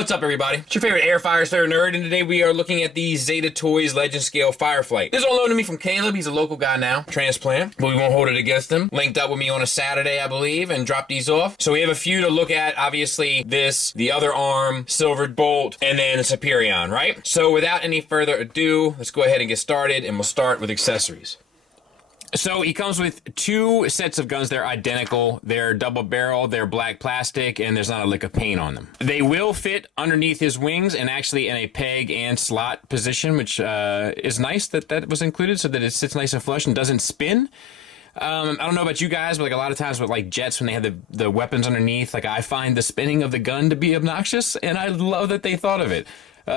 What's up, everybody? It's your favorite Air Fire Starter nerd, and today we are looking at the Zeta Toys Legend Scale Fireflight. This is all known to me from Caleb. He's a local guy now, transplant, but we won't hold it against him. Linked up with me on a Saturday, I believe, and dropped these off. So we have a few to look at. Obviously, this, the other arm, silvered bolt, and then the Superion, right? So without any further ado, let's go ahead and get started, and we'll start with accessories. So he comes with two sets of guns. They're identical. They're double barrel, they're black plastic, and there's not a lick of paint on them. They will fit underneath his wings and actually in a peg and slot position, which is nice that that was included so that it sits nice and flush and doesn't spin. I don't know about you guys, but like a lot of times with like jets when they have the weapons underneath, like I find the spinning of the gun to be obnoxious, and I love that they thought of it.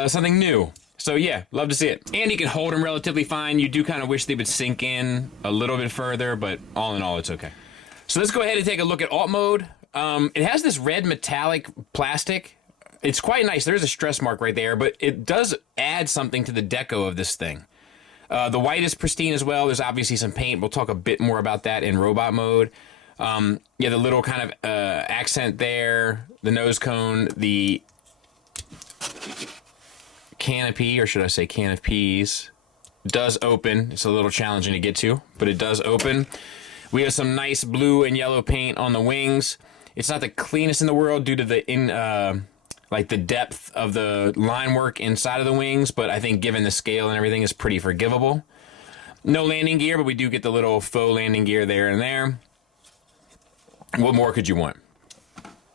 Something new. So yeah, love to see it. And he can hold them relatively fine. You do kind of wish they would sink in a little bit further, but all in all, it's okay. So let's go ahead and take a look at alt mode. It has this red metallic plastic. It's quite nice. There's a stress mark right there, but it does add something to the deco of this thing. The white is pristine as well. There's obviously some paint. We'll talk a bit more about that in robot mode. Yeah, the little kind of accent there, the nose cone, the canopy, or should I say can of peas, does open. It's a little challenging to get to, but it does open. We have some nice blue and yellow paint on the wings. It's not the cleanest in the world due to the like the depth of the line work inside of the wings, but I think given the scale and everything, is pretty forgivable. No landing gear, but we do get the little faux landing gear there and there. What more could you want?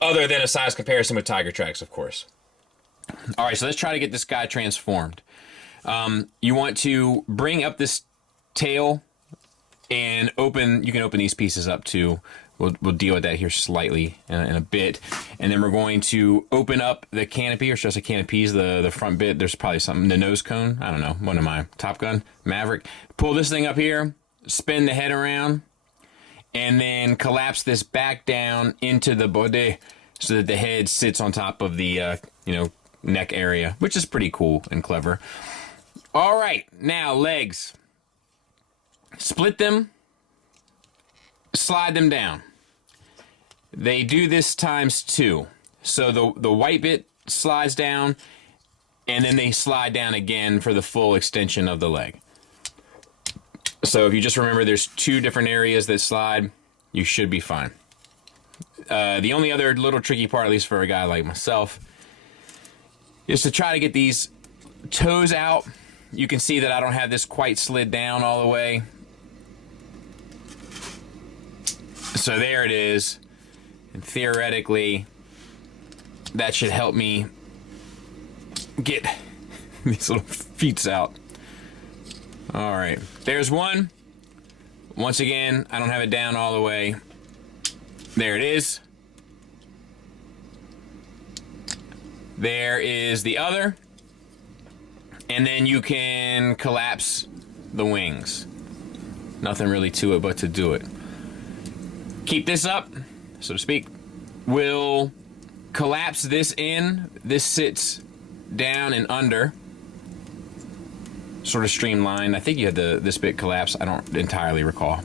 Other than a size comparison with Tiger Tracks, of course. All right, so let's try to get this guy transformed. You want to bring up this tail and open. You can open these pieces up too. We'll deal with that here slightly in a bit. And then we're going to open up the canopy, or should I say canopies, the front bit. There's probably something, the nose cone. I don't know. One of my Top Gun, Maverick. Pull this thing up here, spin the head around, and then collapse this back down into the body so that the head sits on top of the, neck area, which is pretty cool and clever. All right, now legs. Split them, slide them down. They do this times two. So the white bit slides down, and then they slide down again for the full extension of the leg. So if you just remember there's two different areas that slide, you should be fine. The only other little tricky part, at least for a guy like myself, is to try to get these toes out. You can see that I don't have this quite slid down all the way. So there it is. And theoretically, that should help me get these little feet out. All right, there's one. Once again, I don't have it down all the way. There it is. There is the other. And then you can collapse the wings. Nothing really to it but to do it. Keep this up, so to speak. We'll collapse this in. This sits down and under. Sort of streamlined. I think you had this bit collapse. I don't entirely recall.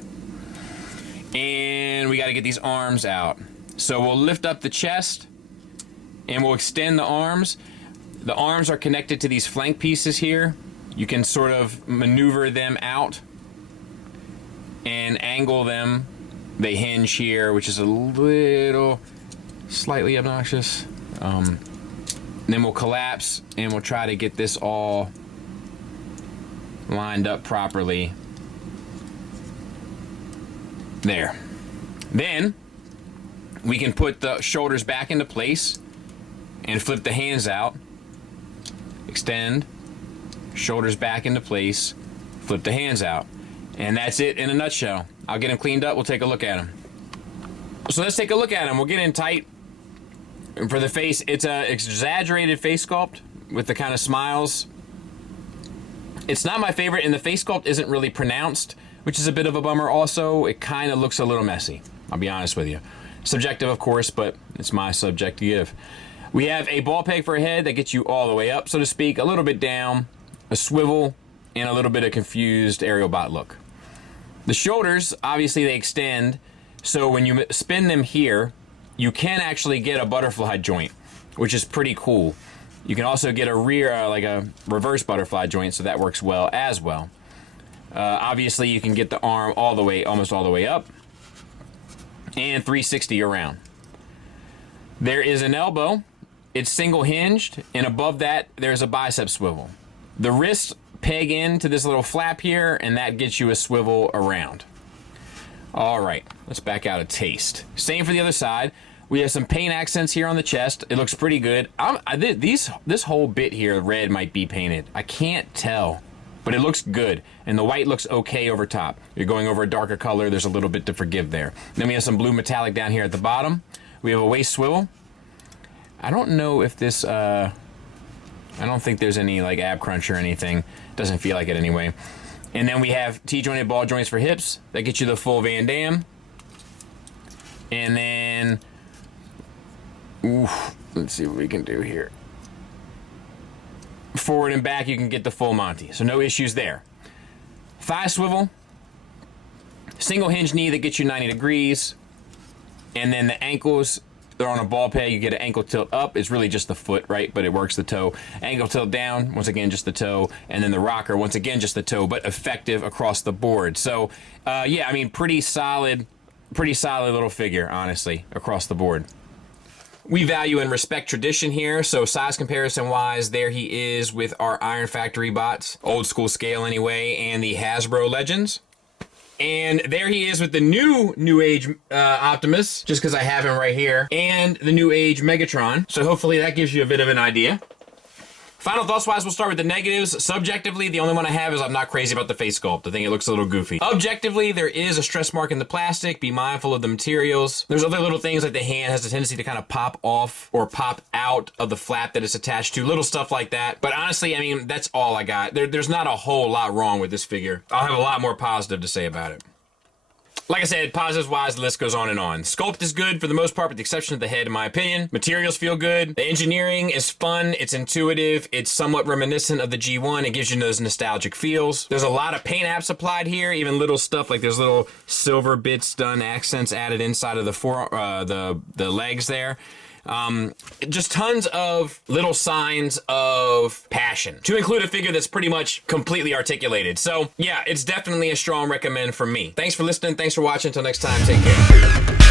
And we got to get these arms out. So we'll lift up the chest and we'll extend the arms. The arms are connected to these flank pieces here. You can sort of maneuver them out and angle them. They hinge here, which is a little slightly obnoxious. Then we'll collapse and we'll try to get this all lined up properly. There. Then we can put the shoulders back into place and flip the hands out. Extend, shoulders back into place, flip the hands out. And that's it in a nutshell. I'll get them cleaned up, we'll take a look at them. So let's take a look at them. We'll get in tight. For the face, it's an exaggerated face sculpt with the kind of smiles. It's not my favorite, and the face sculpt isn't really pronounced, which is a bit of a bummer also. It kind of looks a little messy, I'll be honest with you. Subjective, of course, but it's my subjective. We have a ball peg for a head that gets you all the way up, so to speak, a little bit down, a swivel, and a little bit of confused aerial bot look. The shoulders, obviously they extend, so when you spin them here, you can actually get a butterfly joint, which is pretty cool. You can also get a rear, like a reverse butterfly joint, so that works well as well. Obviously, you can get the arm all the way, almost all the way up, and 360 around. There is an elbow. It's single hinged, and above that, there's a bicep swivel. The wrists peg into this little flap here, and that gets you a swivel around. All right, let's back out a taste. Same for the other side. We have some paint accents here on the chest. It looks pretty good. This whole bit here, red, might be painted. I can't tell, but it looks good. And the white looks okay over top. You're going over a darker color, there's a little bit to forgive there. Then we have some blue metallic down here at the bottom. We have a waist swivel. I don't know if this, I don't think there's any like ab crunch or anything. Doesn't feel like it anyway. And then we have T-jointed ball joints for hips. That gets you the full Van Damme. And then, let's see what we can do here. Forward and back, you can get the full Monty. So no issues there. Thigh swivel. Single hinge knee that gets you 90 degrees. And then the ankles, they're on a ball peg. You get an ankle tilt up. It's really just the foot, right? But it works the toe. Ankle tilt down, once again, just the toe. And then the rocker, once again, just the toe, but effective across the board. So, yeah, I mean, pretty solid little figure, honestly, across the board. We value and respect tradition here, so size comparison wise, there he is with our Iron Factory bots, old school scale anyway, and the Hasbro Legends. And there he is with the New Age Optimus, just because I have him right here, and the New Age Megatron. So hopefully that gives you a bit of an idea. Final thoughts wise, we'll start with the negatives. Subjectively, the only one I have is I'm not crazy about the face sculpt. I think it looks a little goofy. Objectively, there is a stress mark in the plastic. Be mindful of the materials. There's other little things like the hand has a tendency to kind of pop off or pop out of the flap that it's attached to. Little stuff like that. But honestly, I mean, that's all I got. There's not a whole lot wrong with this figure. I'll have a lot more positive to say about it. Like I said, positives wise, the list goes on and on. Sculpt is good for the most part, with the exception of the head, in my opinion. Materials feel good. The engineering is fun. It's intuitive. It's somewhat reminiscent of the G1. It gives you those nostalgic feels. There's a lot of paint apps applied here, even little stuff like there's little silver bits done, accents added inside of the legs there. Just tons of little signs of passion to include a figure that's pretty much completely articulated. So yeah, it's definitely a strong recommend from me. Thanks for listening. Thanks for watching. Until next time, take care.